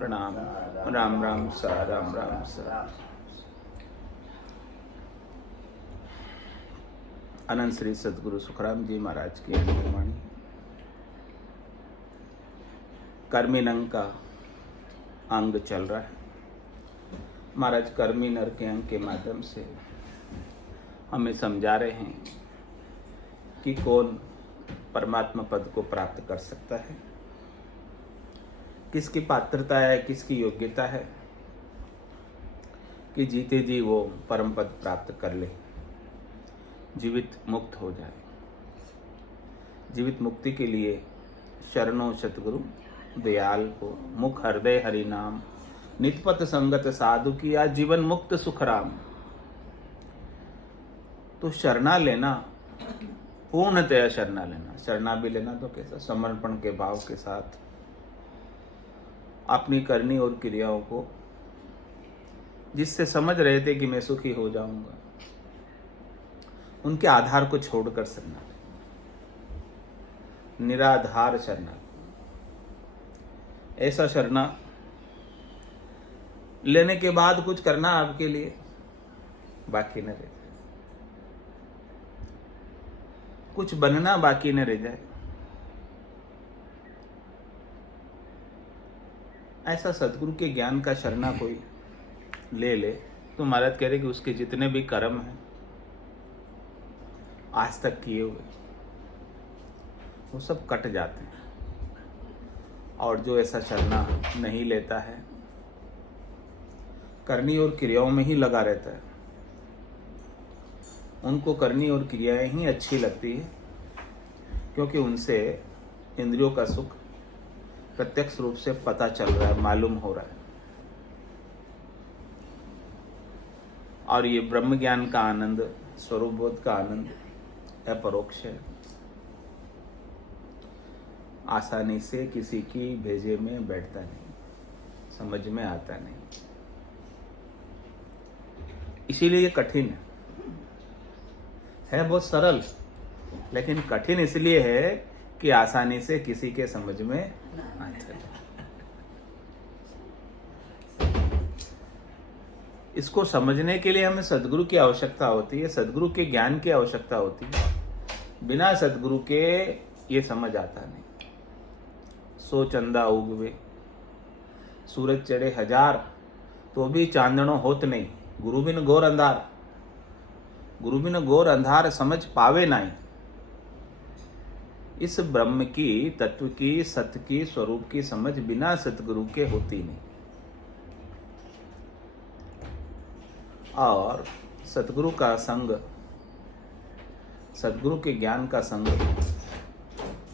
प्रणाम। राम राम सा, राम राम सा। अनंत श्री सदगुरु सुखराम जी महाराज की अनुवाणी। कर्मी नंग का अंग चल रहा है। महाराज कर्मी नर के अंग के माध्यम से हमें समझा रहे हैं कि कौन परमात्मा पद को प्राप्त कर सकता है, किसकी पात्रता है, किसकी योग्यता है कि जीते जी वो परम पद प्राप्त कर ले, जीवित मुक्त हो जाए। जीवित मुक्ति के लिए शरणों सतगुरु दयाल को मुख हृदय हरि नाम, नितपत संगत साधु किया जीवन मुक्त सुखराम। तो शरणा लेना, पूर्णतया शरणा लेना। शरणा भी लेना तो कैसा, समर्पण के भाव के साथ अपनी करनी और क्रियाओं को, जिससे समझ रहे थे कि मैं सुखी हो जाऊंगा, उनके आधार को छोड़कर शरणा, निराधार शरणा। ऐसा शरणा लेने के बाद कुछ करना आपके लिए बाकी न रह जाए, कुछ बनना बाकी न रह जाए। ऐसा सतगुरु के ज्ञान का शरणा कोई ले ले तो महाराज कह रहे कि उसके जितने भी कर्म हैं आज तक किए हुए, वो सब कट जाते हैं। और जो ऐसा शरणा नहीं लेता है, करनी और क्रियाओं में ही लगा रहता है, उनको करनी और क्रियाएं ही अच्छी लगती है, क्योंकि उनसे इंद्रियों का सुख प्रत्यक्ष रूप से पता चल रहा है, मालूम हो रहा है। और ये ब्रह्म ज्ञान का आनंद, स्वरूप बोध का आनंद अपरोक्ष है, आसानी से किसी की भेजे में बैठता नहीं, समझ में आता नहीं। इसीलिए ये कठिन है बहुत सरल, लेकिन कठिन इसलिए है कि आसानी से किसी के समझ में आता है। इसको समझने के लिए हमें सद्गुरु की आवश्यकता होती है, सद्गुरु के ज्ञान की आवश्यकता होती है। बिना सद्गुरु के ये समझ आता नहीं। सो चंदा उगवे, सूरज चढ़े हजार, तो भी चांदनो होत नहीं। गुरु बिन घोर अंधार, गुरु बिन घोर अंधार समझ पावे नहीं। इस ब्रह्म की, तत्व की, सत्य की, स्वरूप की समझ बिना सतगुरु के होती नहीं। और सतगुरु का संग, सतगुरु के ज्ञान का संग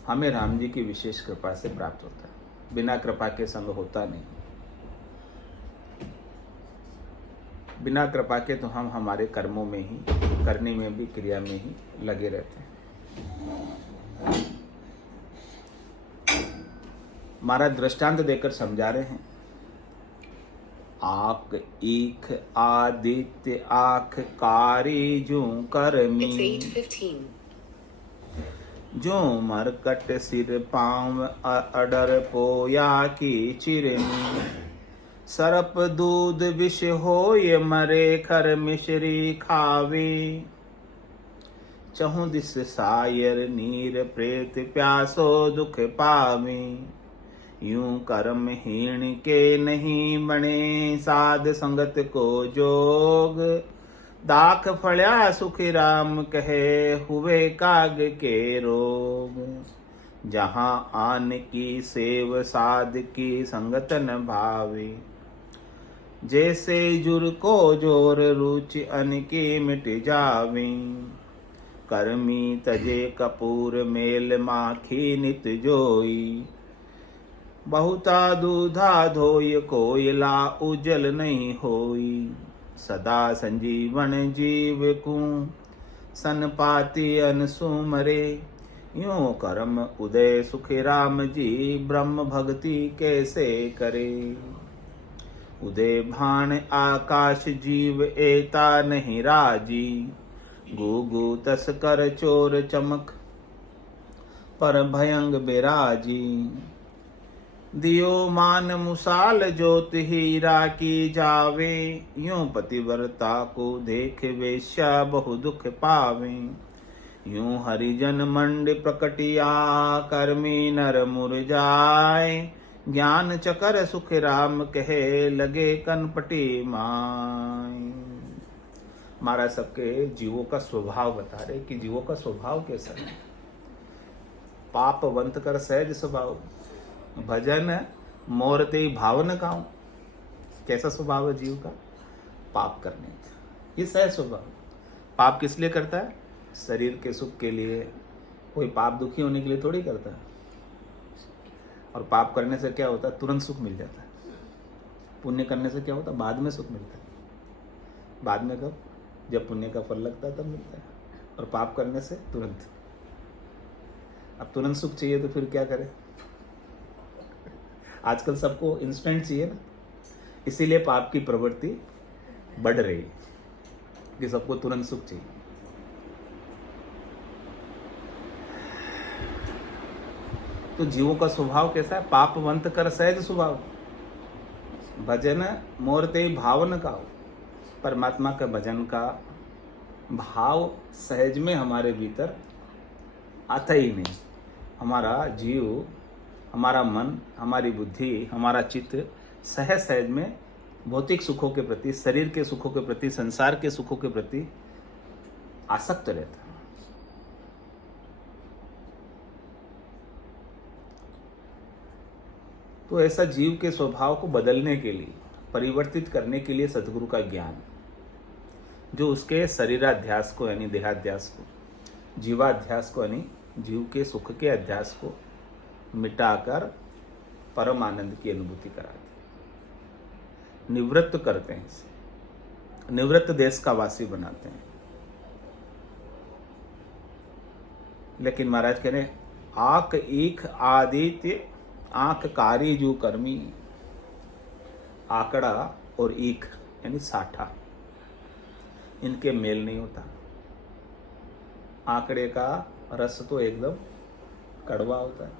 हमें राम जी की विशेष कृपा से प्राप्त होता है। बिना कृपा के संग होता नहीं। बिना कृपा के तो हम हमारे कर्मों में ही, करने में भी, क्रिया में ही लगे रहते हैं। हमारा दृष्टांत देकर समझा रहे हैं। आक ईख आदित्य आख कारी जू करमी, जो मरकट सिर पाँव अडर पोया की चिरनी। सरप दूध विष होय मरे खर मिश्री खावे। चहु दिस सायर नीर प्रेत प्यासो दुख पावे। यूं कर्म हीण के नहीं बने साध संगत को जोग। दाख फल्या सुख राम कहे हुए काग के रोग। जहाँ आन की सेव साध की संगत न भावे। जैसे जुर को जोर रुचि अन की मिट जावे। कर्मी तजे कपूर मेल माखी नित जोई। बहुता दूधा धोय कोयला उजल नहीं होई। सदा संजीवन जीव को सन पाति अनसु मरे। यूं कर्म उदय सुख राम जी ब्रह्म भक्ति कैसे करे। उदय भान आकाश जीव एता नहीं राजी। गूगू तस्कर चोर चमक पर भयंग बिराजी। दियो मान मुसाल ज्योति हीरा की जावे, यूं पतिव्रता को देख वेश्या बहु दुख पावे। यूं हरिजन मंड प्रकटिया, कर्मी नर मुरझाए। ज्ञान चकर सुख राम कहे, लगे कनपटी माय। महाराज सबके जीवों का स्वभाव बता रहे कि जीवों का स्वभाव कैसा है। पापवंत कर सहज स्वभाव, भजन मोरते भावन काऊ। कैसा स्वभाव है जीव का? पाप करने का, ये सहज स्वभाव। पाप किस लिए करता है? शरीर के सुख के लिए। कोई पाप दुखी होने के लिए थोड़ी करता है। और पाप करने से क्या होता है? तुरंत सुख मिल जाता है। पुण्य करने से क्या होता है? बाद में सुख मिलता है। बाद में कब? जब पुण्य का फल लगता है तब मिलता है। और पाप करने से तुरंत। अब तुरंत सुख चाहिए तो फिर क्या करें? आजकल सबको इंस्टेंट चाहिए ना, इसीलिए पाप की प्रवृत्ति बढ़ रही है कि सबको तुरंत सुख चाहिए। तो जीवों का स्वभाव कैसा है? पापवंत कर सहज स्वभाव, भजन मोरते भावन का। परमात्मा के भजन का भाव सहज में हमारे भीतर आता ही नहीं। हमारा जीव, हमारा मन, हमारी बुद्धि, हमारा चित्त सहज सहज में भौतिक सुखों के प्रति, शरीर के सुखों के प्रति, संसार के सुखों के प्रति आसक्त रहता है। तो ऐसा जीव के स्वभाव को बदलने के लिए, परिवर्तित करने के लिए सद्गुरु का ज्ञान, जो उसके शरीराध्यास को यानी देहाध्यास को, जीवाध्यास को यानी जीव के सुख के अध्यास को मिटाकर परम आनंद की अनुभूति कराते हैं, निवृत्त करते हैं, इसे निवृत्त देश का वासी बनाते हैं। लेकिन महाराज कह रहे, आक ईख आदित्य आंख कारी जू कर्मी। आकड़ा और ईख यानी साठा, इनके मेल नहीं होता। आंकड़े का रस तो एकदम कड़वा होता है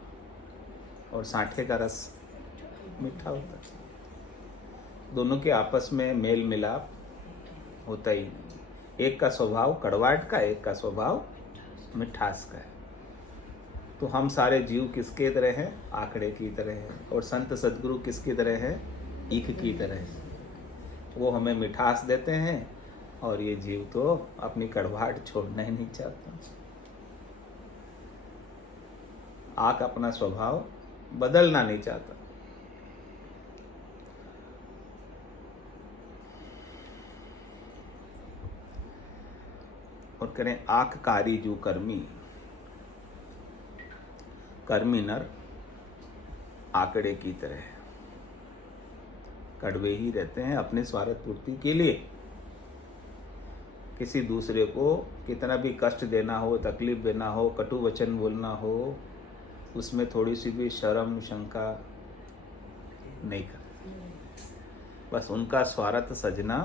और साठे का रस मीठा होता है। दोनों के आपस में मेल मिलाप होता ही नहीं। एक का स्वभाव कड़वाहट का, एक का स्वभाव मिठास का है। तो हम सारे जीव किसके तरह हैं? आंकड़े की तरह हैं। और संत सद्गुरु किसकी तरह हैं? ईख की तरह है। वो हमें मिठास देते हैं और ये जीव तो अपनी कड़वाहट छोड़ना ही नहीं चाहता। आंख अपना स्वभाव बदलना नहीं चाहता। और करें आंख कारी जू कर्मी। कर्मी नर आंकड़े की तरह कड़वे ही रहते हैं अपने स्वार्थ पूर्ति के लिए। किसी दूसरे को कितना भी कष्ट देना हो, तकलीफ देना हो, कटु वचन बोलना हो, उसमें थोड़ी सी भी शर्म शंका नहीं करते। बस उनका स्वार्थ सजना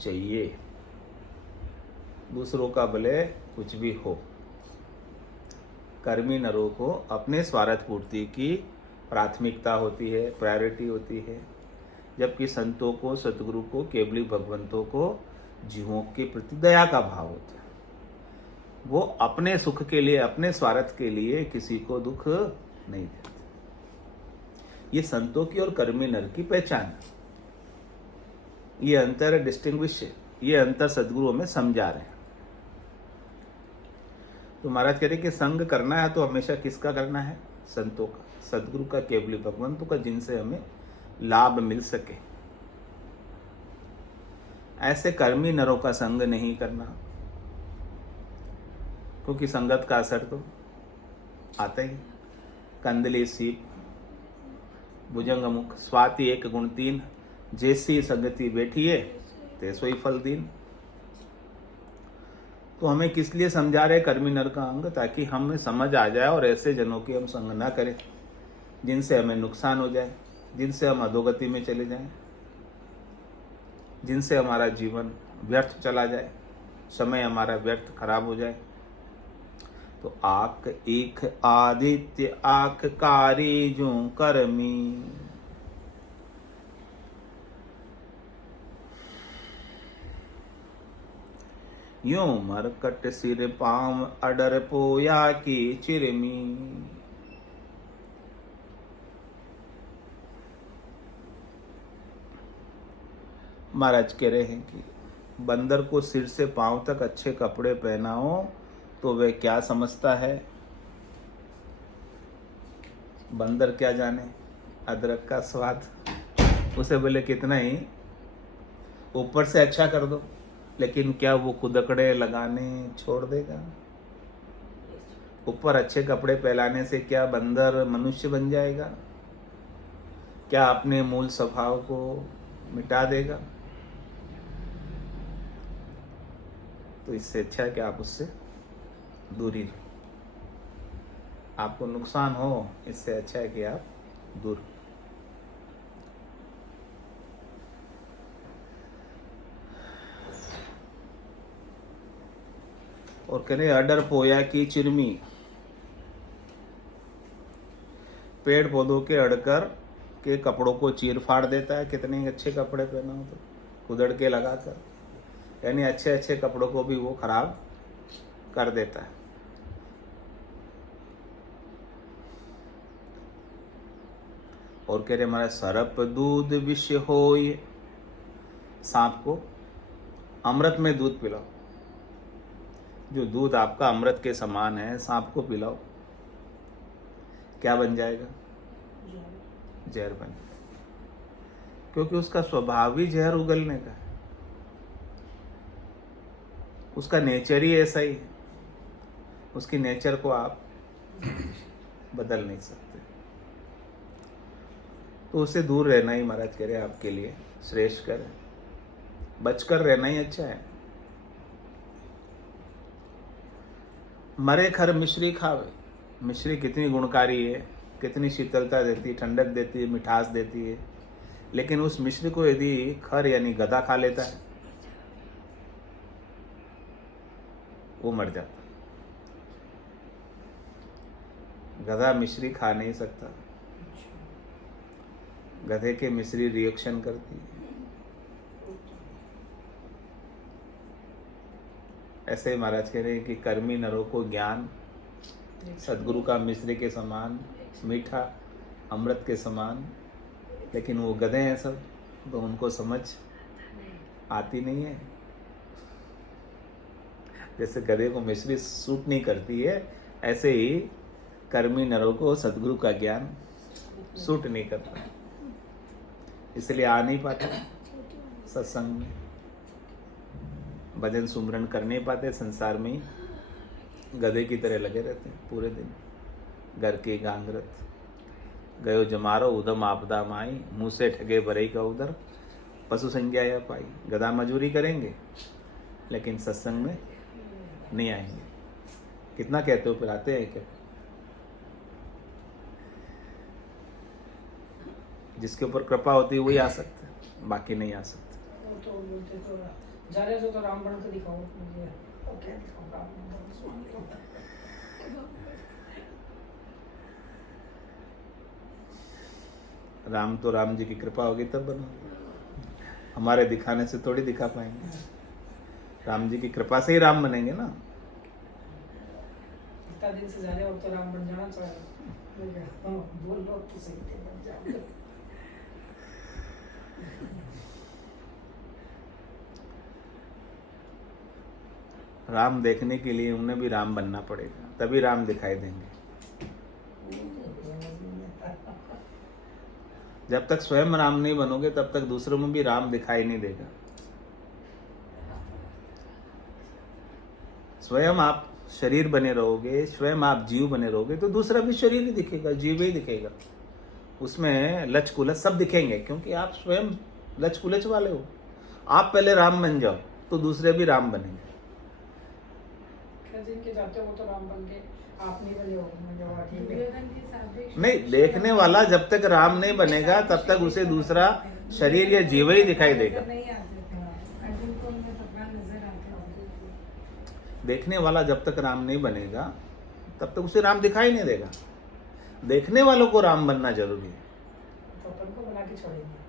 चाहिए, दूसरों का भले कुछ भी हो। कर्मी नरों को अपने स्वार्थ पूर्ति की प्राथमिकता होती है, प्रायोरिटी होती है। जबकि संतों को, सतगुरु को, केवली भगवंतों को जीवों के प्रति दया का भाव होता है। वो अपने सुख के लिए, अपने स्वार्थ के लिए किसी को दुख नहीं देते। ये संतों की और कर्मी नर की पहचान है। ये अंतर डिस्टिंग्विश है, ये अंतर सदगुरुओं में समझा रहे हैं। तो महाराज कह रहे कि संग करना है तो हमेशा किसका करना है? संतों का, सदगुरु का, केवली भगवंतों का, जिनसे हमें लाभ मिल सके। ऐसे कर्मी नरों का संग नहीं करना, क्योंकि संगत का असर तो आता ही। कंदली सीप भुजंग मुख स्वाति एक गुण तीन, जैसी संगति बैठिए तैसो ही फल दीन। तो हमें किस लिए समझा रहे कर्मी नर का अंग? ताकि हमें समझ आ जाए और ऐसे जनों की हम संग ना करें जिनसे हमें नुकसान हो जाए, जिनसे हम अधोगति में चले जाएं, जिनसे हमारा जीवन व्यर्थ चला जाए, समय हमारा व्यर्थ खराब हो जाए। तो आक एक आदित्य आख कारी जो करमी, यूं मरकट सिर पांव अडर पोया की चिरमी। महाराज कह रहे हैं कि बंदर को सिर से पांव तक अच्छे कपड़े पहनाओ तो वह क्या समझता है? बंदर क्या जाने अदरक का स्वाद। उसे बोले कितना ही ऊपर से अच्छा कर दो, लेकिन क्या वो कुदकड़े लगाने छोड़ देगा? ऊपर अच्छे कपड़े पहनाने से क्या बंदर मनुष्य बन जाएगा? क्या अपने मूल स्वभाव को मिटा देगा? तो इससे अच्छा है कि आप उससे दूरी रहो। आपको नुकसान हो, इससे अच्छा है कि आप दूर। और कह रहे अडर पोया की चिरमी, पेड़ पौधों के अड़कर के कपड़ों को चीर फाड़ देता है। कितने अच्छे कपड़े पहना हो तो कुदड़ के लगाकर, यानी अच्छे अच्छे कपड़ों को भी वो खराब कर देता है। और कह रहे हमारा सरप दूध विष होय, सांप को अमृत में दूध पिलाओ। जो दूध आपका अमृत के समान है, सांप को पिलाओ, क्या बन जाएगा? जहर बन जाएगा, क्योंकि उसका स्वभाव ही जहर उगलने का है। उसका नेचर ही ऐसा ही है। उसकी नेचर को आप बदल नहीं सकते। तो उससे दूर रहना ही महाराज कह रहे आपके लिए श्रेष्ठ कर, बचकर रहना ही अच्छा है। मरे खर मिश्री खावे, मिश्री कितनी गुणकारी है, कितनी शीतलता देती है, ठंडक देती है, मिठास देती है, लेकिन उस मिश्री को यदि खर यानी गधा खा लेता है, वो मर जाता है। गधा मिश्री खा नहीं सकता, गधे के मिश्री रिएक्शन करती है। ऐसे ही महाराज कह रहे हैं कि कर्मी नरों को ज्ञान सदगुरु का मिश्री के समान मीठा, अमृत के समान, लेकिन वो गधे हैं सब, तो उनको समझ आती नहीं है। जैसे गधे को मिश्री सूट नहीं करती है, ऐसे ही कर्मी नरों को सदगुरु का ज्ञान सूट नहीं करता, इसलिए आ नहीं पाते सत्संग में, भजन सुमरन कर नहीं पाते, संसार में ही गधे की तरह लगे रहते हैं पूरे दिन। घर की गांगरत गयो जमारो उदम आपदा माई, मुँह से ठगे भरई का उधर पशु संज्ञा या पाई। गधा मजूरी करेंगे लेकिन सत्संग में नहीं आएंगे। कितना कहते हो, फिर आते हैं क्या? जिसके ऊपर कृपा होती है वही आ सकते हैं, बाकी नहीं आ सकते। तो बोलते तो जा रहे हो तो राम बन के दिखाओ मुझे, ओके दिखाओ राम बन। राम तो राम जी की कृपा होगी तब बनो, हमारे दिखाने से थोड़ी दिखा पाएंगे। राम जी की कृपा से ही राम बनेंगे ना। इतना दिन से जा रहे हो तो राम बन जाना चाहिए। बोल लो तो सही थे, बन जाओ। राम देखने के लिए उन्हें भी राम बनना पड़ेगा, तभी राम दिखाई देंगे। जब तक स्वयं राम नहीं बनोगे तब तक दूसरों में भी राम दिखाई नहीं देगा। स्वयं आप शरीर बने रहोगे, स्वयं आप जीव बने रहोगे, तो दूसरा भी शरीर ही दिखेगा, जीव ही दिखेगा। उसमें लच कुलच सब दिखेंगे, क्योंकि आप स्वयं लच कुलच वाले हो। आप पहले राम बन जाओ तो दूसरे भी राम बनेंगे। जिनके जाते हो तो राम बन के आप नहीं बने हो। नहीं, देखने वाला जब तक राम नहीं बनेगा तब तक उसे दूसरा शरीर या जीव ही दिखाई देगा। देखने वाला जब तक राम नहीं बनेगा तब तक उसे राम दिखाई नहीं देगा। देखने वालों को राम बनना जरूरी है। तो अपन को बना के छोड़ेंगे।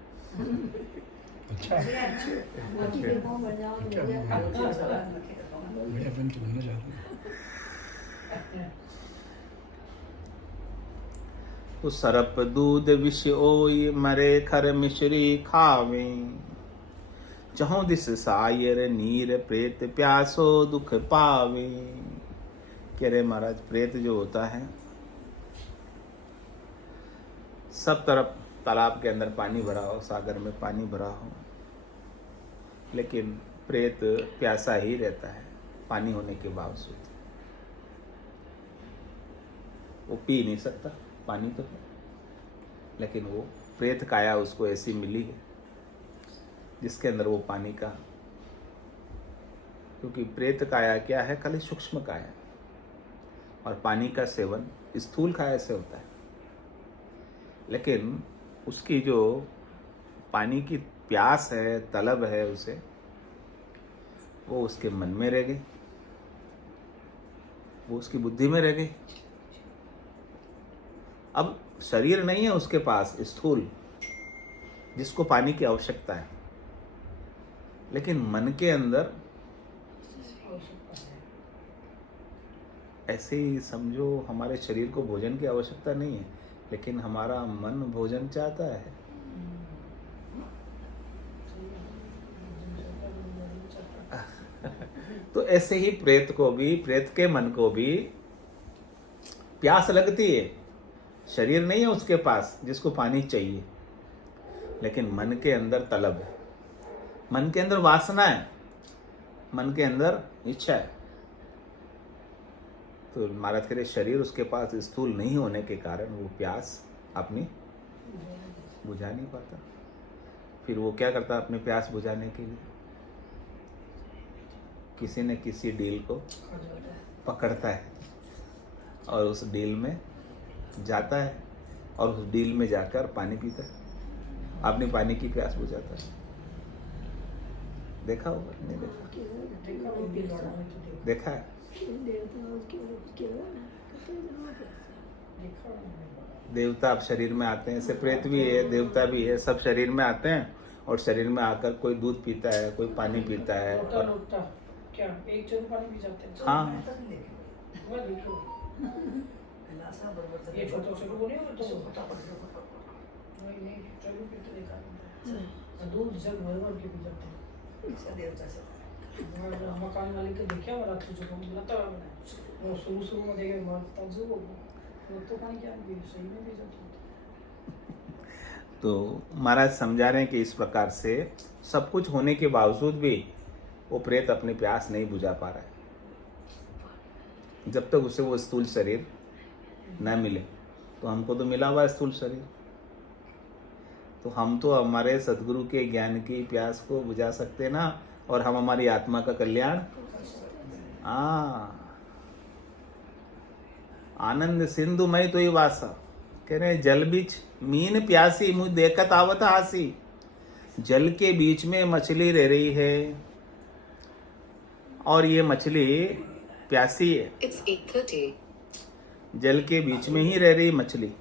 अच्छा बढ़िया बन के बनना चाहते हैं। तो सरप दूध विष ओई मरे खर मिश्री खावे, जहों दिस सायर नीर प्रेत प्यासो दुख पावे। कह रहे महाराज, प्रेत जो होता है, सब तरफ तालाब के अंदर पानी भरा हो, सागर में पानी भरा हो, लेकिन प्रेत प्यासा ही रहता है पानी होने के बावजूद। वो पी नहीं सकता, पानी तो है, लेकिन वो प्रेत काया उसको ऐसी मिली है जिसके अंदर वो पानी का, क्योंकि प्रेत काया क्या है, खाली सूक्ष्म काया, और पानी का सेवन स्थूल काया से होता है। लेकिन उसकी जो पानी की प्यास है, तलब है उसे, वो उसके मन में रह गई, वो उसकी बुद्धि में रह गई। अब शरीर नहीं है उसके पास स्थूल जिसको पानी की आवश्यकता है, लेकिन मन के अंदर ऐसे ही समझो, हमारे शरीर को भोजन की आवश्यकता नहीं है, लेकिन हमारा मन भोजन चाहता है। तो ऐसे ही प्रेत को भी, प्रेत के मन को भी प्यास लगती है। शरीर नहीं है उसके पास जिसको पानी चाहिए, लेकिन मन के अंदर तलब है, मन के अंदर वासना है, मन के अंदर इच्छा है। तो महाराज कह रहे, शरीर उसके पास स्थूल नहीं होने के कारण वो प्यास अपनी बुझा नहीं पाता। फिर वो क्या करता अपनी प्यास बुझाने के लिए, किसी न किसी डील को पकड़ता है और उस डील में जाता है और उस डील में जाकर पानी पीता है, अपनी पानी की प्यास बुझाता है। देखा होगा, नहीं देखा? देखा है। देवता अब शरीर में आते हैं, ऐसे प्रेत भी है, देवता भी है, सब शरीर में आते हैं, और शरीर में आकर कोई दूध पीता है, कोई पानी पीता है, और क्या एक चोर पानी पी जाते हैं? हाँ, मैं देखो ये छोटा छोटा बोले तो नहीं चलो फिर तो देखा दूध जग भर भर के पी जाते हैं। मकान मालिक के देखा और अच्छे जो बोलता है वो शुरू में देखे तब जो वो तो पानी क्या सही में पी जाते हैं। तो महाराज समझा रहे हैं कि इस प्रकार से सब कुछ होने के बावजूद भी वो प्रेत अपनी प्यास नहीं बुझा पा रहा है, जब तक उसे वो स्थूल शरीर न मिले। तो हमको तो मिला हुआ स्थूल शरीर, तो हम तो हमारे सदगुरु के ज्ञान की प्यास को बुझा सकते ना, और हम हमारी आत्मा का कल्याण। आनंद सिंधु मई तो ही वासा, कह रहे जल बीच मीन प्यासी मुझ देखत आवत हासी। जल के बीच में मछली रह रही है और ये मछली प्यासी है। It's 8:30. जल के बीच में ही रह रही मछली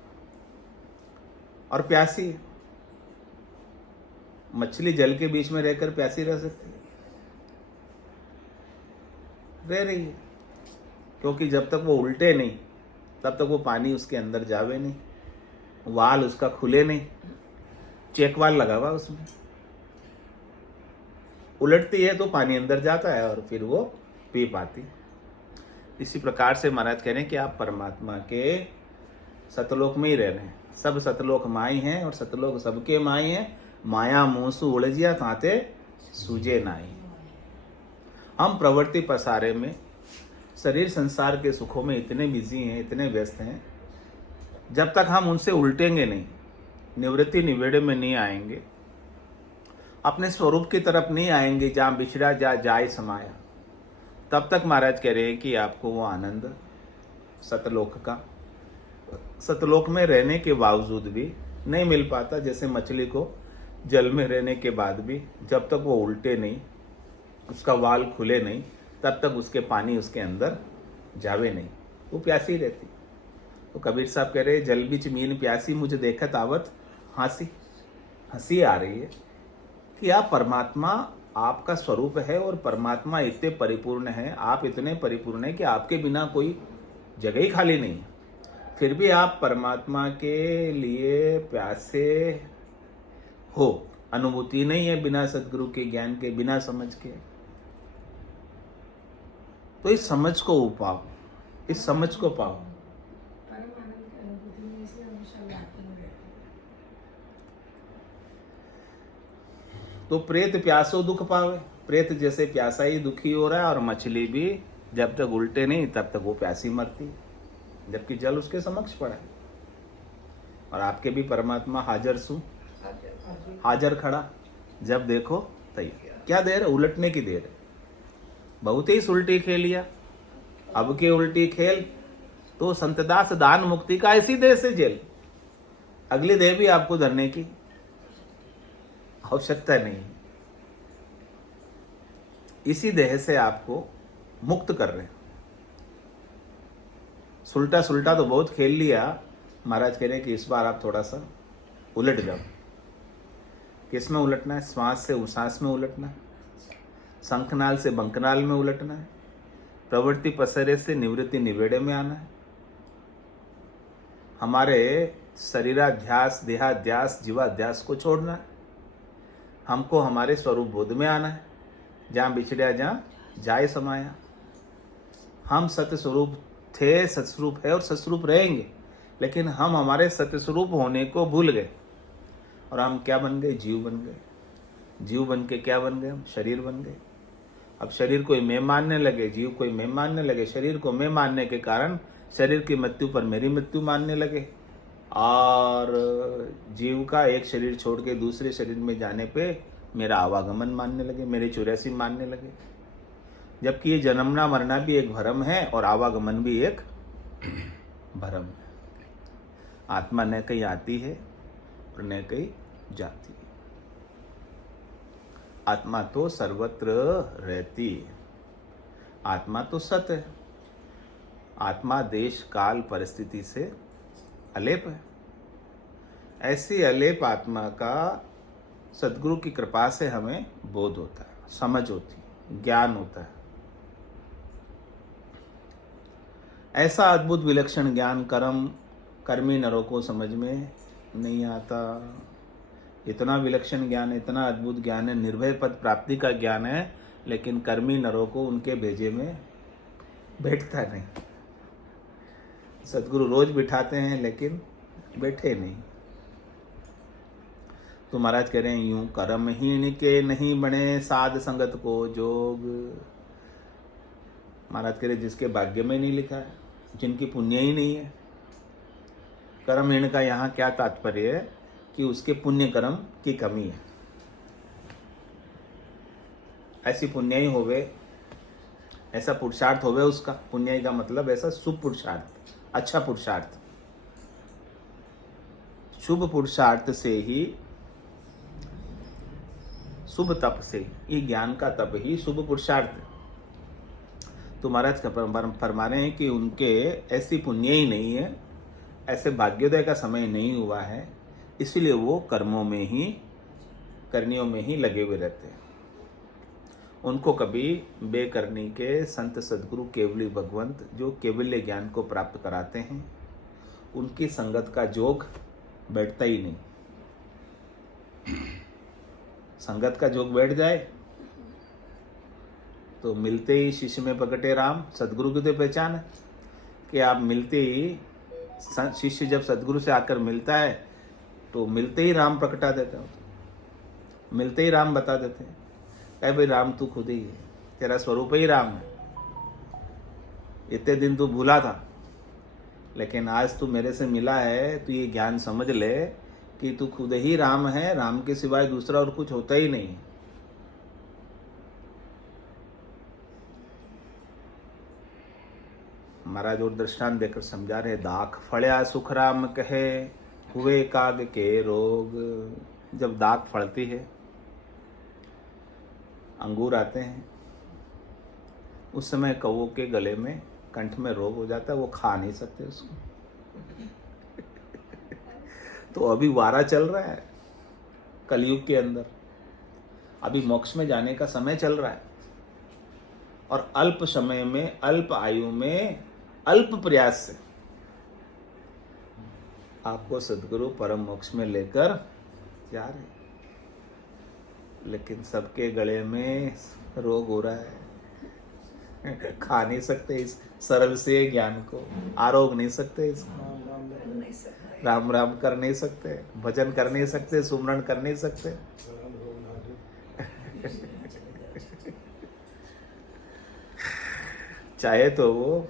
और प्यासी है। मछली जल के बीच में रहकर प्यासी रह सकती है, रह रही है, क्योंकि जब तक वो उल्टे नहीं तब तक वो पानी उसके अंदर जावे नहीं, वाल उसका खुले नहीं, चेक वाल लगा हुआ उसमें। उलटती है तो पानी अंदर जाता है और फिर वो पी पाती। इसी प्रकार से महाराज कह रहे हैं कि आप परमात्मा के सतलोक में ही रह रहे हैं। सब सतलोक माई हैं और सतलोक सबके माई हैं। माया मूसु उलझिया ताते सूझे नाई। हम प्रवृत्ति पसारे में शरीर संसार के सुखों में इतने बिजी हैं, इतने व्यस्त हैं, जब तक हम उनसे उल्टेंगे नहीं, निवृत्ति निवेड़े में नहीं आएंगे, अपने स्वरूप की तरफ नहीं आएंगे जहाँ बिछड़ा जा जाए समाया, तब तक महाराज कह रहे हैं कि आपको वो आनंद सतलोक का, सतलोक में रहने के बावजूद भी नहीं मिल पाता। जैसे मछली को जल में रहने के बाद भी जब तक वो उल्टे नहीं, उसका वाल खुले नहीं, तब तक उसके पानी उसके अंदर जावे नहीं, वो प्यासी रहती। तो कबीर साहब कह रहे जल बिच मीन प्यासी मुझे देखत आवत हंसी आ रही है कि आप परमात्मा आपका स्वरूप है और परमात्मा इतने परिपूर्ण है, आप इतने परिपूर्ण है कि आपके बिना कोई जगह ही खाली नहीं है। फिर भी आप परमात्मा के लिए प्यासे हो, अनुभूति नहीं है बिना सदगुरु के ज्ञान के, बिना समझ के। तो इस समझ को पाओ, इस समझ को पाओ। परम आनंद की अनुभूति में से हमेशा व्याप्त में रहते हैं। तो प्रेत प्यासो दुख पावे, प्रेत जैसे प्यासा ही दुखी हो रहा है, और मछली भी जब तक उल्टे नहीं तब तक वो प्यासी मरती, जबकि जल उसके समक्ष पड़ा है। और आपके भी परमात्मा हाजर सु हाजर खड़ा, जब देखो तैयार। क्या देर है? उलटने की देर है। बहुत ही उल्टी खेलिया, अब के उल्टी खेल तो संतदास दान मुक्ति का ऐसी देर से जेल। अगली देह भी आपको धरने की आवश्यकता नहीं, इसी देह से आपको मुक्त कर रहे हैं। सुलटा सुलटा तो बहुत खेल लिया, महाराज कह रहे कि इस बार आप थोड़ा सा उलट जाओ। किस में उलटना है? श्वास से उश्वास में उलटना है, शंखनाल से बंकनाल में उलटना है, प्रवृत्ति पसरे से निवृत्ति निवेड़े में आना है। हमारे शरीराध्यास, देहाध्यास, जीवाध्यास को छोड़ना है। हमको हमारे स्वरूप बोध में आना है, जहाँ बिछड़िया जहाँ जाए समाया। हम सत्य स्वरूप थे, सत्स्वरूप है और सत्स्वरूप रहेंगे, लेकिन हम हमारे सत्य स्वरूप होने को भूल गए और हम क्या बन गए? जीव बन गए। जीव बन के क्या बन गए? हम शरीर बन गए। अब शरीर को मैं मानने लगे, जीव को मैं मानने लगे। शरीर को मैं मानने के कारण शरीर की मृत्यु पर मेरी मृत्यु मानने लगे, और जीव का एक शरीर छोड़ के दूसरे शरीर में जाने पे मेरा आवागमन मानने लगे, मेरे 84 मानने लगे। जबकि ये जन्मना मरना भी एक भ्रम है और आवागमन भी एक भ्रम है। आत्मा न कहीं आती है और न कहीं जाती है। आत्मा तो सर्वत्र रहती है। आत्मा तो सत्य है। आत्मा देश काल परिस्थिति से अलेप है। ऐसी अलेप आत्मा का सद्गुरु की कृपा से हमें बोध होता है, समझ होती है, ज्ञान होता है। ऐसा अद्भुत विलक्षण ज्ञान कर्मी नरों को समझ में नहीं आता। इतना विलक्षण ज्ञान, इतना अद्भुत ज्ञान है, निर्भय पद प्राप्ति का ज्ञान है, लेकिन कर्मी नरों को उनके भेजे में बैठता नहीं। सद्गुरु रोज बिठाते हैं लेकिन बैठे नहीं। तो महाराज कह रहे हैं यूं कर्महीन के नहीं बने साध संगत को जोग। महाराज कह रहे जिसके भाग्य में नहीं लिखा है, जिनकी पुण्य ही नहीं है। कर्महीन का यहाँ क्या तात्पर्य है कि उसके पुण्य कर्म की कमी है। ऐसी पुण्य ही होवे, ऐसा पुरुषार्थ होवे उसका। पुण्य का मतलब ऐसा शुभ पुरुषार्थ, अच्छा पुरुषार्थ। शुभ पुरुषार्थ से ही, शुभ तप से, ये ज्ञान का तप ही शुभ पुरुषार्थ। तो महाराज फरमा रहे हैं कि उनके ऐसी पुण्य ही नहीं है, ऐसे भाग्योदय का समय नहीं हुआ है, इसलिए वो कर्मों में ही, करनियों में ही लगे हुए रहते हैं। उनको कभी बेकरनी के संत सद्गुरु केवली भगवंत जो केवल्य ज्ञान को प्राप्त कराते हैं, उनकी संगत का जोग बैठता ही नहीं। संगत का जोग बैठ जाए तो मिलते ही शिष्य में प्रकटे राम। सद्गुरु की तो पहचान है कि आप मिलते ही, शिष्य जब सद्गुरु से आकर मिलता है तो मिलते ही राम प्रकटा देते हो, मिलते ही राम बता देते हैं। कहे भाई राम तू खुद ही है, तेरा स्वरूप ही राम है। इतने दिन तू भूला था, लेकिन आज तू मेरे से मिला है, तू ये ज्ञान समझ ले कि तू खुद ही राम है, राम के सिवाय दूसरा और कुछ होता ही नहीं। महाराज और दृष्टांत देकर समझा रहे, दाख फड़या सुख राम कहे हुए काग के रोग। जब दाख फड़ती है, अंगूर आते हैं, उस समय कौओं के गले में कंठ में रोग हो जाता है, वो खा नहीं सकते उसको। तो अभी वारा चल रहा है कलयुग के अंदर, अभी मोक्ष में जाने का समय चल रहा है, और अल्प समय में, अल्प आयु में, अल्प प्रयास से आपको सद्गुरु परम मोक्ष में लेकर जा रहे, लेकिन सबके गले में रोग हो रहा है। खा नहीं सकते इस सरल से ज्ञान को, आरोग नहीं सकते इसको, राम राम कर नहीं सकते, भजन कर नहीं सकते, सुमरण कर नहीं सकते। चाहे तो वो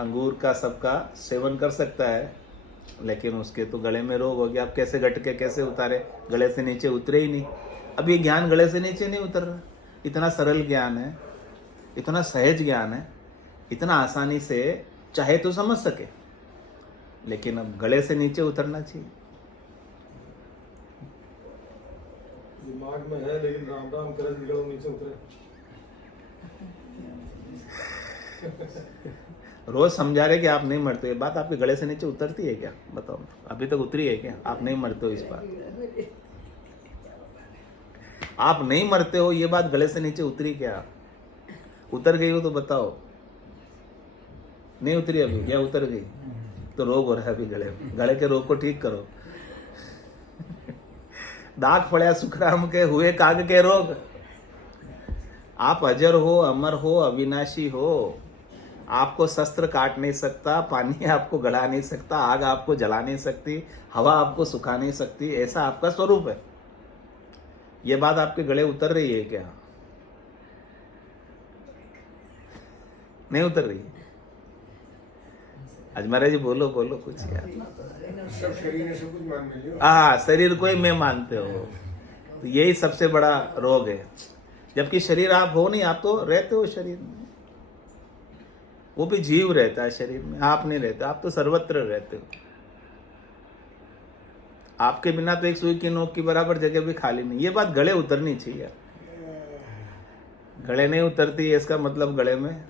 अंगूर का सबका सेवन कर सकता है, लेकिन उसके तो गले में रोग हो गया। अब कैसे गटके कैसे उतारे, गले से नीचे उतरे ही नहीं। अब ये ज्ञान गले से नीचे नहीं उतर रहा। इतना सरल ज्ञान है, इतना सहज ज्ञान है, इतना आसानी से चाहे तो समझ सके, लेकिन अब गले से नीचे उतरना चाहिए। दिमाग में है लेकिन राम राम करे निकलो नीचे उतरे। रोज समझा रहे कि आप नहीं मरते, ये बात आपके गले से नीचे उतरती है क्या? बताओ, अभी तक उतरी है क्या? आप नहीं मरते हो, इस बात आप नहीं मरते हो, ये बात गले से नीचे उतरी क्या? उतर गई हो तो बताओ। नहीं उतरी अभी, या उतर गई? तो रोग हो रहा है अभी गले में, गले के रोग को ठीक करो। दाग पड़ा सुखराम के, हुए काग के रोग। आप अजर हो, अमर हो, अविनाशी हो। आपको शस्त्र काट नहीं सकता, पानी आपको गला नहीं सकता, आग आपको जला नहीं सकती, हवा आपको सुखा नहीं सकती, ऐसा आपका स्वरूप है। ये बात आपके गले उतर रही है क्या? नहीं उतर रही? अजमेरा जी बोलो बोलो कुछ यार। सब शरीर है, सब कुछ मान लीजिए। हाँ, शरीर को ही मैं मानते हो, तो यही सबसे बड़ा रोग है। जबकि शरीर आप हो नहीं, आप तो रहते हो शरीर में। वो भी जीव रहता है शरीर में, आप नहीं रहते, आप तो सर्वत्र रहते हो। आपके बिना तो एक सुई की नोक की बराबर जगह भी खाली नहीं। ये बात गले उतरनी चाहिए। गले नहीं उतरती है, इसका मतलब गले में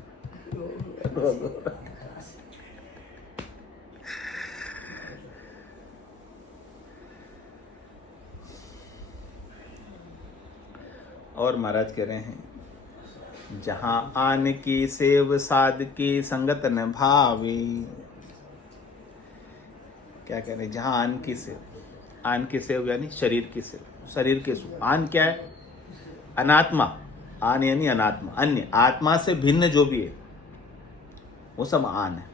और महाराज कह रहे हैं, जहां आन की सेव साध की संगत न भावे। क्या कह रहे हैं? जहां आन की सेव, आन की सेव यानी शरीर की सेव, शरीर के सुख। आन क्या है? अनात्मा। आन यानी अनात्मा, अन्य, आत्मा से भिन्न जो भी है वो सब आन है।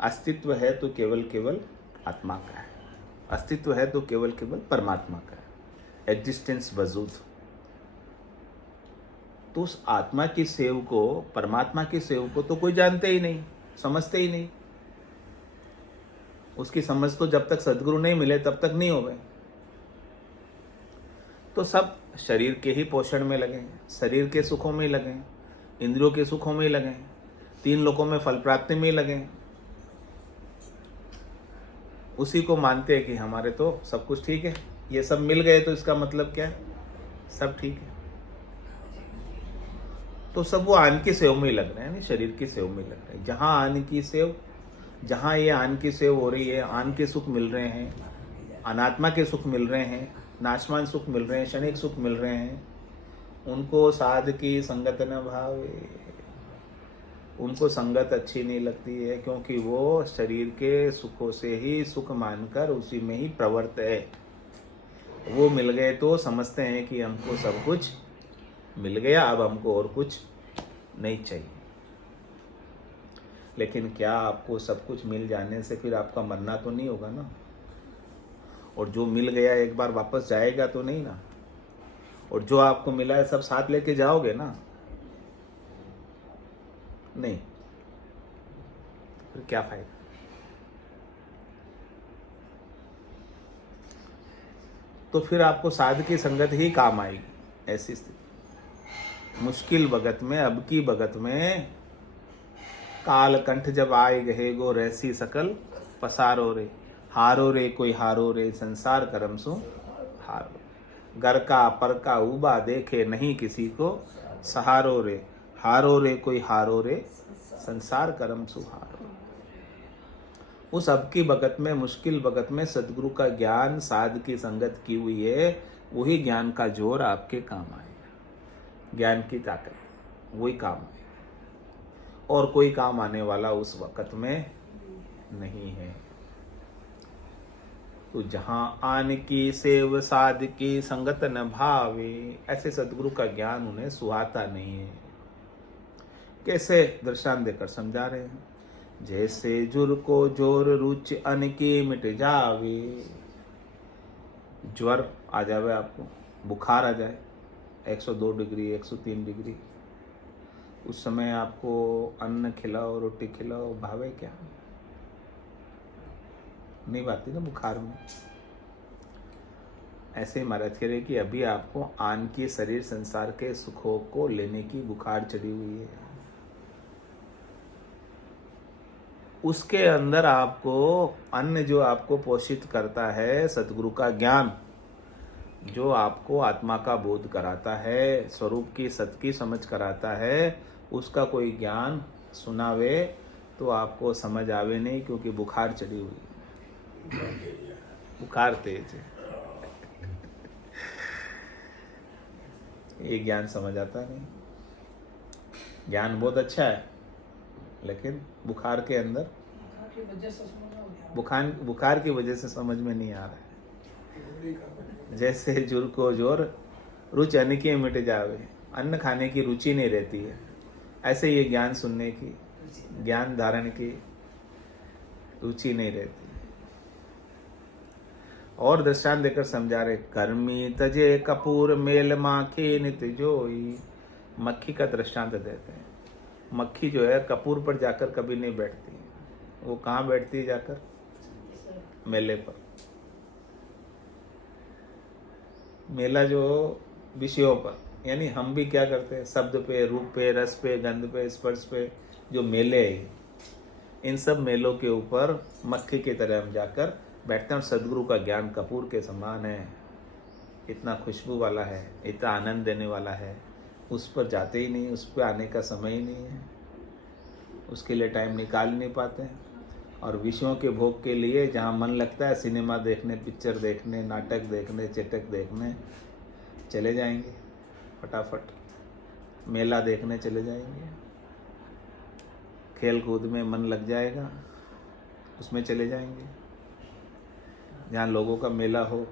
अस्तित्व है तो केवल केवल आत्मा का है, अस्तित्व है तो केवल केवल परमात्मा का है, एग्जिस्टेंस वजूद। तो उस आत्मा की सेव को, परमात्मा की सेव को तो कोई जानते ही नहीं, समझते ही नहीं। उसकी समझ तो जब तक सद्गुरु नहीं मिले तब तक नहीं हो गए। तो सब शरीर के ही पोषण में लगे हैं, शरीर के सुखों में ही लगे हैं, इंद्रियों के सुखों में ही लगे हैं, तीन लोकों में फल प्राप्ति में ही लगे हैं। उसी को मानते हैं कि हमारे तो सब कुछ ठीक है, ये सब मिल गए तो इसका मतलब क्या है? सब ठीक है। तो सब वो आन की सेव में ही लग रहे हैं, नहीं शरीर की सेव में लग रहे हैं। जहां आन की सेव, जहां ये आन की सेव हो रही है, आन के सुख मिल रहे हैं, अनात्मा के सुख मिल रहे हैं, नाशवान सुख मिल रहे हैं, क्षणिक सुख मिल रहे हैं, उनको साध की संगत न भावे। उनको संगत अच्छी नहीं लगती है, क्योंकि वो शरीर के सुखों से ही सुख मानकर उसी में ही प्रवृत्त है। वो मिल गए तो समझते हैं कि हमको सब कुछ मिल गया, अब हमको और कुछ नहीं चाहिए। लेकिन क्या आपको सब कुछ मिल जाने से फिर आपका मरना तो नहीं होगा ना? और जो मिल गया एक बार वापस जाएगा तो नहीं ना? और जो आपको मिला है सब साथ लेके जाओगे ना? नहीं, फिर क्या फायदा? तो फिर आपको साध की संगत ही काम आएगी। ऐसी स्थिति मुश्किल भगत में, अब की भगत में, काल कंठ जब आए गहे गो रहसी सकल पसारो रे, हारो रे कोई हारो रे संसार करम सो हारो। घर का पर का उबा देखे नहीं किसी को सहारो रे, हारो रे कोई हारो रे संसार करम सुहारो। उस अब की वक्त में, मुश्किल वक्त में सदगुरु का ज्ञान, साध की संगत की हुई है, वही ज्ञान का जोर आपके काम आएगा। ज्ञान की ताकत वही काम आएगा, और कोई काम आने वाला उस वक्त में नहीं है। तो जहां आन की सेव साध की संगत न भावे, ऐसे सदगुरु का ज्ञान उन्हें सुहाता नहीं है। कैसे दृष्टांत देकर समझा रहे हैं। जैसे जुर को जोर रुच अन की मिट जावे। ज्वर आ जावे आपको, बुखार आ जाए 102 डिग्री 103 डिग्री, उस समय आपको अन्न खिलाओ, रोटी खिलाओ, भावे क्या? नहीं भाती ना बुखार में। ऐसे ही महाराज कह रहे कि अभी आपको आन की शरीर संसार के सुखों को लेने की बुखार चढ़ी हुई है। उसके अंदर आपको अन्न जो आपको पोषित करता है, सतगुरु का ज्ञान जो आपको आत्मा का बोध कराता है, स्वरूप की सत की समझ कराता है, उसका कोई ज्ञान सुनावे तो आपको समझ आवे नहीं, क्योंकि बुखार चढ़ी हुई है, बुखार तेज है। ये ज्ञान समझ आता नहीं। ज्ञान बहुत अच्छा है, लेकिन बुखार के अंदर, बुखार की वजह से समझ में नहीं आ रहा है। जैसे जुर को जोर रुचि अन्न की मिट जावे, अन्न खाने की रुचि नहीं रहती है, ऐसे ये ज्ञान सुनने की, ज्ञान धारण की रुचि नहीं रहती। और दृष्टांत देकर समझा रहे, कर्मी तजे कपूर मेल माखी नित जोई। मक्खी का दृष्टांत देते हैं। मक्खी जो है कपूर पर जाकर कभी नहीं बैठती है, वो कहाँ बैठती है? जाकर मेले पर। मेला जो विषयों पर, यानी हम भी क्या करते हैं, शब्द पे, रूप पे, रस पे, गंध पे, स्पर्श पे, जो मेले हैं, इन सब मेलों के ऊपर मक्खी की तरह हम जाकर बैठते हैं। और सदगुरु का ज्ञान कपूर के समान है, इतना खुशबू वाला है, इतना आनंद देने वाला है, उस पर जाते ही नहीं, उस पर आने का समय ही नहीं है, उसके लिए टाइम निकाल नहीं पाते हैं। और विषयों के भोग के लिए जहाँ मन लगता है, सिनेमा देखने, पिक्चर देखने, नाटक देखने, चटक देखने चले जाएंगे, फटाफट मेला देखने चले जाएंगे, खेल कूद में मन लग जाएगा, उसमें चले जाएंगे, जहाँ लोगों का मेला हो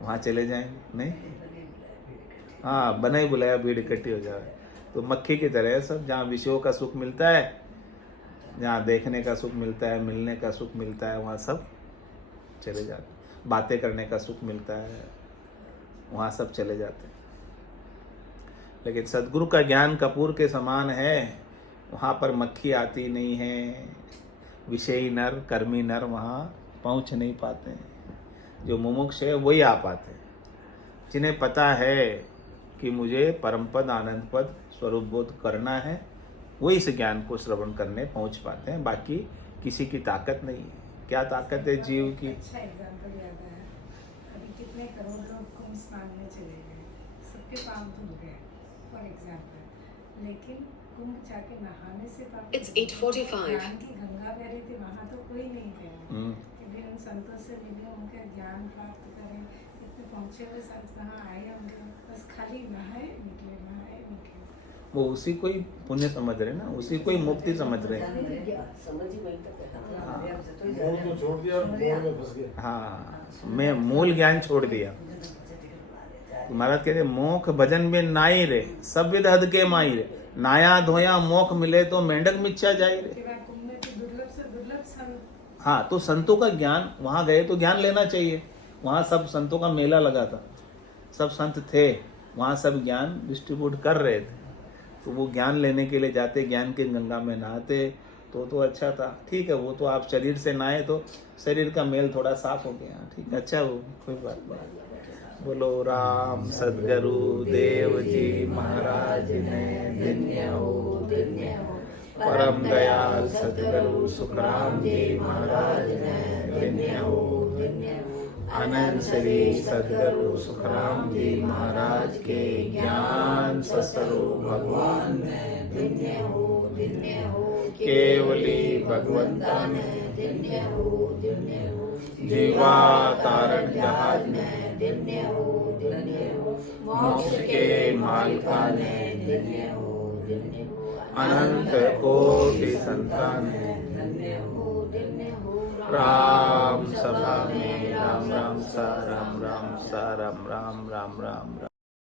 वहाँ चले जाएंगे। नहीं, हाँ, बना ही बुलाया भीड़ इकट्ठी हो जाए। तो मक्खी की तरह सब, जहाँ विषयों का सुख मिलता है, जहाँ देखने का सुख मिलता है, मिलने का सुख मिलता है, वहाँ सब चले जाते। बातें करने का सुख मिलता है, वहाँ सब चले जाते हैं। लेकिन सदगुरु का ज्ञान कपूर के समान है, वहाँ पर मक्खी आती नहीं है। विषयी नर, कर्मी नर वहाँ पहुँच नहीं पाते हैं। जो मुमुक्ष है वही आ पाते हैं, जिन्हें पता है कि मुझे परम पद, आनंद पद, स्वरूप बोध करना है, वही इस ज्ञान को श्रवण करने पहुंच पाते हैं। बाकी किसी की ताकत नहीं है। क्या ताकत है जीव की? अच्छा एग्जांपल याद आया, अभी कितने करोड़ लोग कुंभ स्नान में चले गए, सबके पाँव धुल गए फॉर एग्जांपल, लेकिन कुंभ जाके नहाने से It's 8:45. ज्ञान की गंगा बह रही थी, वहाँ तो कोई नहीं गया कि भी उन संतों से मिले, उनका ज्ञान प्राप्त करें। इतने पहुँचे हुए संत कहाँ आए होंगे, बस खाली नहाए निकले, नहाए निकले। वो उसी को ही पुण्य समझ रहे ना, उसी को ही मुक्ति समझ रहे हैं। मोह को छोड़ दिया, मोह में फंस गया। हाँ, मैं मूल ज्ञान छोड़ दिया। महाराज कहते मोख भजन में नाई रे, सब विध हद के माई रे, नाया धोया मोख मिले तो मेंढक मिच्छा जाई रे। कुंभ में तो दुर्लभ से दुर्लभ संत। हाँ, तो संतों का ज्ञान, वहाँ गए तो ज्ञान लेना चाहिए। वहाँ सब संतों का मेला लगा था, सब संत थे, वहाँ सब ज्ञान डिस्ट्रीब्यूट कर रहे थे। तो वो ज्ञान लेने के लिए जाते, ज्ञान के गंगा में नहाते तो अच्छा था। ठीक है, वो तो आप शरीर से नहाए तो शरीर का मेल थोड़ा साफ हो गया, ठीक है, अच्छा, वो कोई बात नहीं। बोलो राम सद्गुरु देव जी महाराज ने धन्य हो, धन्य हो। परम दयाल सद्गुरु सुखराम जी महाराज ने धन्य हो, धन्य हो। अनंत श्री सदगुरु सुखराम जी महाराज के ज्ञान सस्वरूप भगवान धन्य हो केवली भगवंता धन्य हो जीवा तारण जहाज धन्य हो मोक्ष के मालिका धन्य हो अनंत कोटि संतान धन्य हो राम सभा में राम राम सा राम राम सा राम राम राम राम राम